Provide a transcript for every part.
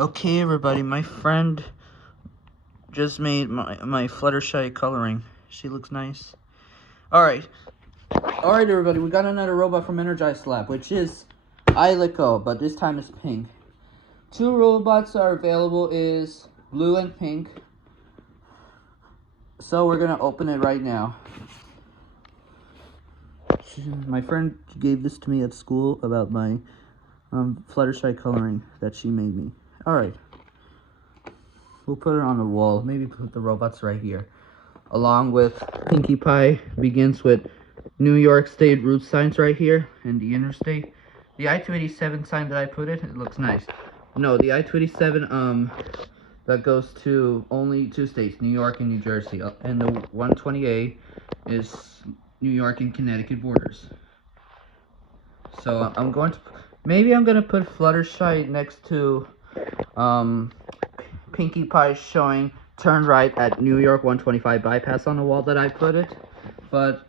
Okay, everybody, my friend just made my Fluttershy coloring. She looks nice. Alright, everybody, we got another robot from Energize Lab, which is Eiliko, but this time it's pink. Two robots are available, is blue and pink. So we're gonna open it right now. My friend gave this to me at school about my Fluttershy coloring that she made me. Alright. We'll put it on the wall. Maybe put the robots right here. Along with Pinkie Pie begins with New York State route signs right here and the interstate. The I-287 sign that I put it looks nice. No, the I-287 that goes to only two states, New York and New Jersey. And the 120A is New York and Connecticut borders. So I'm going to put Fluttershy next to Pinkie Pie showing turn right at New York 125 bypass on the wall that I put it. But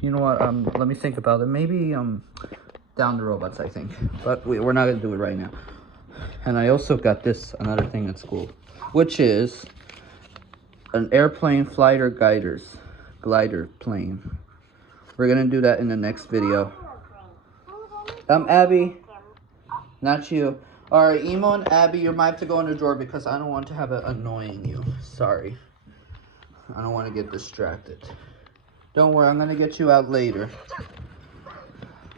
you know what, let me think about it. Maybe down the robots, I think. But we're not gonna do it right now. And I also got this, another thing at school, which is an airplane glider plane. We're gonna do that in the next video. Abby, not you. Alright, Emo and Abby, you might have to go in the drawer because I don't want to have it annoying you. Sorry. I don't want to get distracted. Don't worry, I'm going to get you out later.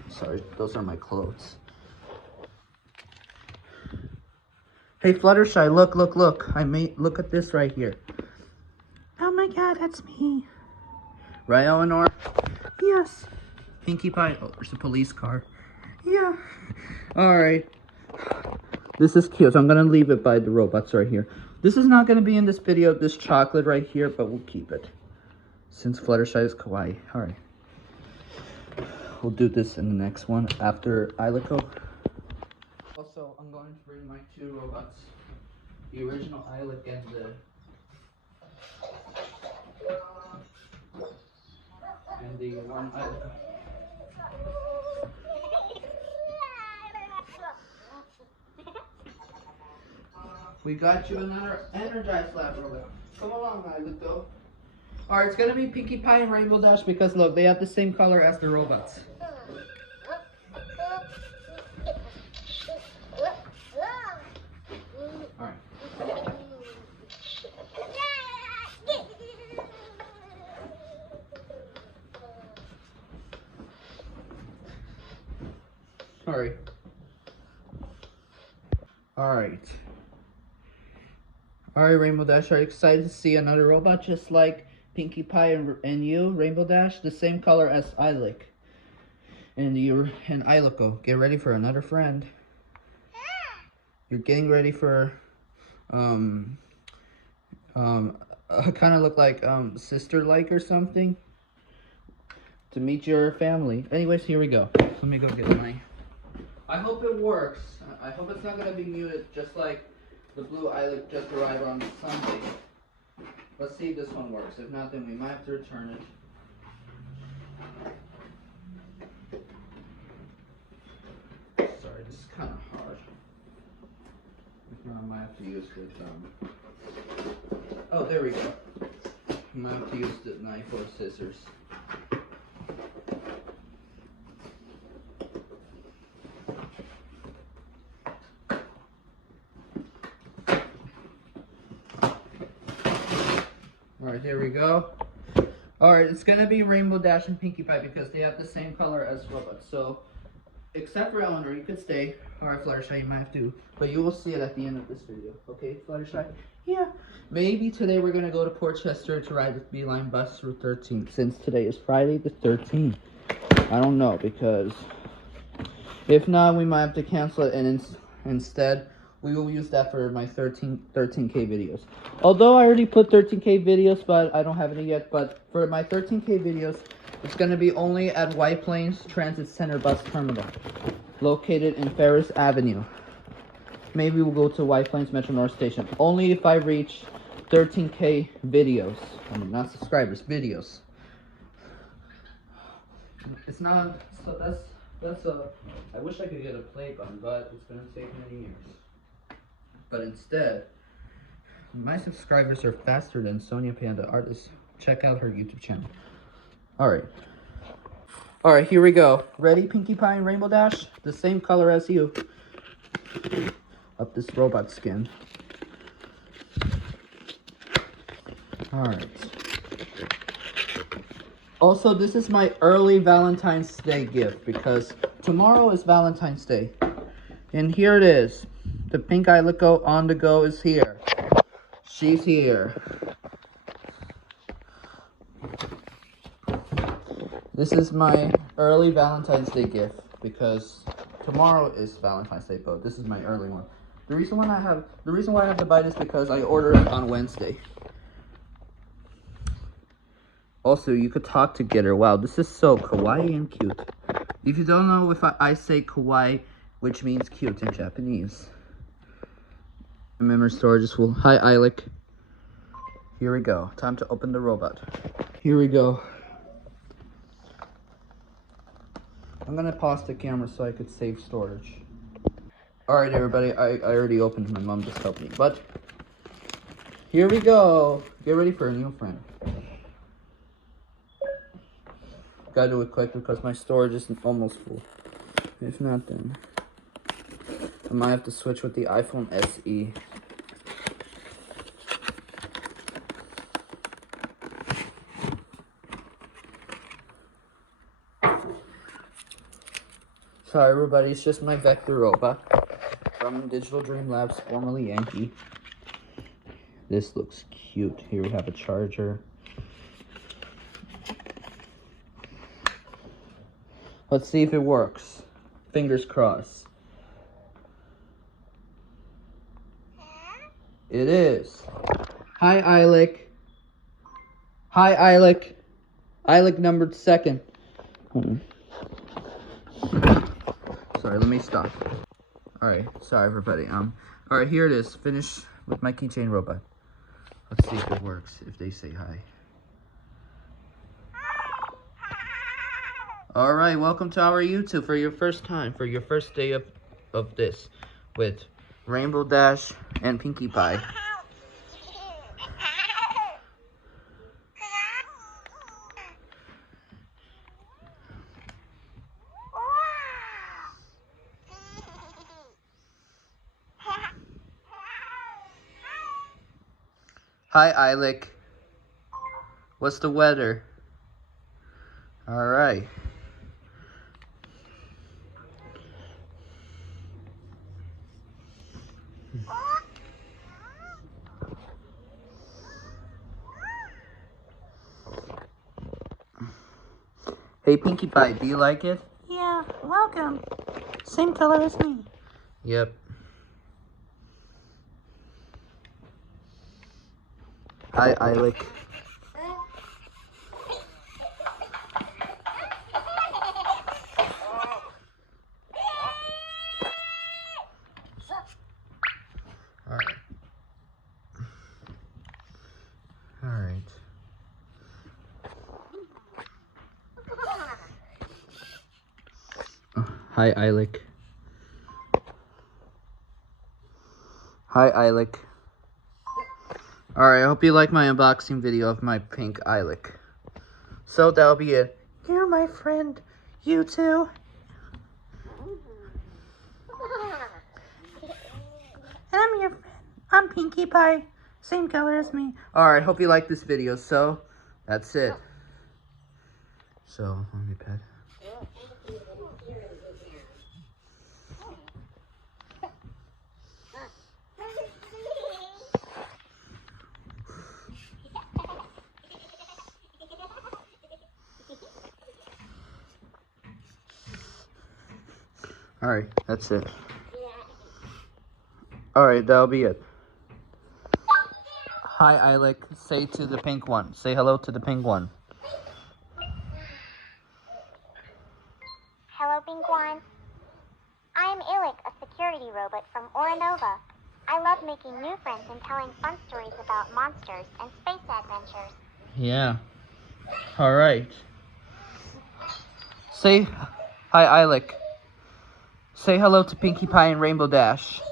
Sorry, those are my clothes. Hey, Fluttershy, look. Look at this right here. Oh my god, that's me. Right, Elinor? Yes. Pinkie Pie. Oh, there's a police car. Yeah. Alright. This is cute, so I'm going to leave it by the robots right here. This is not going to be in this video, this chocolate right here, but we'll keep it. Since Fluttershy is kawaii. Alright. We'll do this in the next one after Eiliko. Also, I'm going to bring my two robots. The original Eiliko and the one Eiliko. We got you another Energize Lab robot. Come along, Eiliko. Alright, it's gonna be Pinkie Pie and Rainbow Dash because look, they have the same color as the robots. Alright. Alright. Alright, Rainbow Dash, are you excited to see another robot just like Pinkie Pie and you, Rainbow Dash? The same color as Eiliko. And Eiliko. Get ready for another friend. You're getting ready for kind of look like sister-like or something to meet your family. Anyways, here we go. Let me go get my. I hope it works. I hope it's not gonna be muted just like the blue Eiliko just arrived on Sunday. Let's see if this one works. If not, then we might have to return it. Sorry, this is kind of hard. If not, I might have to use the oh, there we go. I might have to use the knife or scissors. Alright, there we go. Alright, it's gonna be Rainbow Dash and Pinkie Pie because they have the same color as robots. So, except for Elinor, you could stay. Alright, Fluttershy, you might have to. But you will see it at the end of this video. Okay, Fluttershy? Yeah. Maybe today we're gonna go to Portchester to ride with Beeline Bus Route 13. Since today is Friday the 13th. I don't know, because if not, we might have to cancel it and instead we will use that for my 13K videos. Although I already put 13K videos, but I don't have any yet. But for my 13K videos, it's going to be only at White Plains Transit Center Bus Terminal, located in Ferris Avenue. Maybe we'll go to White Plains Metro North Station. Only if I reach 13K videos. I mean, not subscribers, videos. It's not, so that's a, I wish I could get a play button, but it's going to take many years. But instead, my subscribers are faster than Sonia Panda Artist. Check out her YouTube channel. Alright. Alright, here we go. Ready, Pinkie Pie and Rainbow Dash? The same color as you. Up this robot skin. Alright. Also, this is my early Valentine's Day gift because tomorrow is Valentine's Day. And here it is. The pink Eiliko on the go is here. She's here. This is my early Valentine's Day gift because tomorrow is Valentine's Day, but this is my early one. The reason why I have to buy this because I ordered it on Wednesday. Also, you could talk together. Wow, this is so kawaii and cute. If you don't know, if I say kawaii, which means cute in Japanese. Memory storage is full. Hi, Eiliko. Here we go. Time to open the robot. Here we go. I'm gonna pause the camera so I could save storage. Alright, everybody. I already opened. My mom just helped me. But here we go. Get ready for a new friend. Gotta do it quick because my storage is almost full. If not, then I might have to switch with the iPhone SE. Sorry, everybody. It's just my Vector robot from Digital Dream Labs, formerly Yankee. This looks cute. Here we have a charger. Let's see if it works. Fingers crossed. It is. Hi, Eiliko. Hi, Eiliko. Eiliko numbered second. Sorry, let me stop. Alright, sorry everybody. Alright, here it is. Finished with my keychain robot. Let's see if it works, if they say hi. Alright, welcome to our YouTube for your first time, for your first day of this with Rainbow Dash and Pinkie Pie. Hi, Eiliko. What's the weather? Alright. Hey, Pinkie Pie, do you like it? Yeah, welcome. Same color as me. Yep. Hi, Eiliko. Alright. Alright. Hi, Eiliko. Hi, Eiliko. Alright, I hope you like my unboxing video of my pink Eiliko. So that'll be it. You're my friend. You too. And I'm your friend. I'm Pinkie Pie. Same color as me. Alright, hope you like this video. So, that's it. So, let me pet. Alright, that's it. Alright, that'll be it. Hi, Eiliko. Say to the pink one. Say hello to the pink one. Hello, Pink One. I am Eiliko, a security robot from Oranova. I love making new friends and telling fun stories about monsters and space adventures. Yeah. Alright. Say hi, Eiliko. Say hello to Pinkie Pie and Rainbow Dash.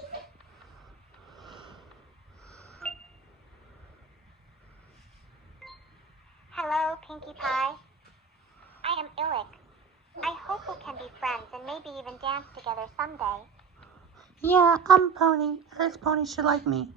Pinkie Pie. I am Eiliko. I hope we can be friends and maybe even dance together someday. Yeah, I'm Pony. This pony should like me.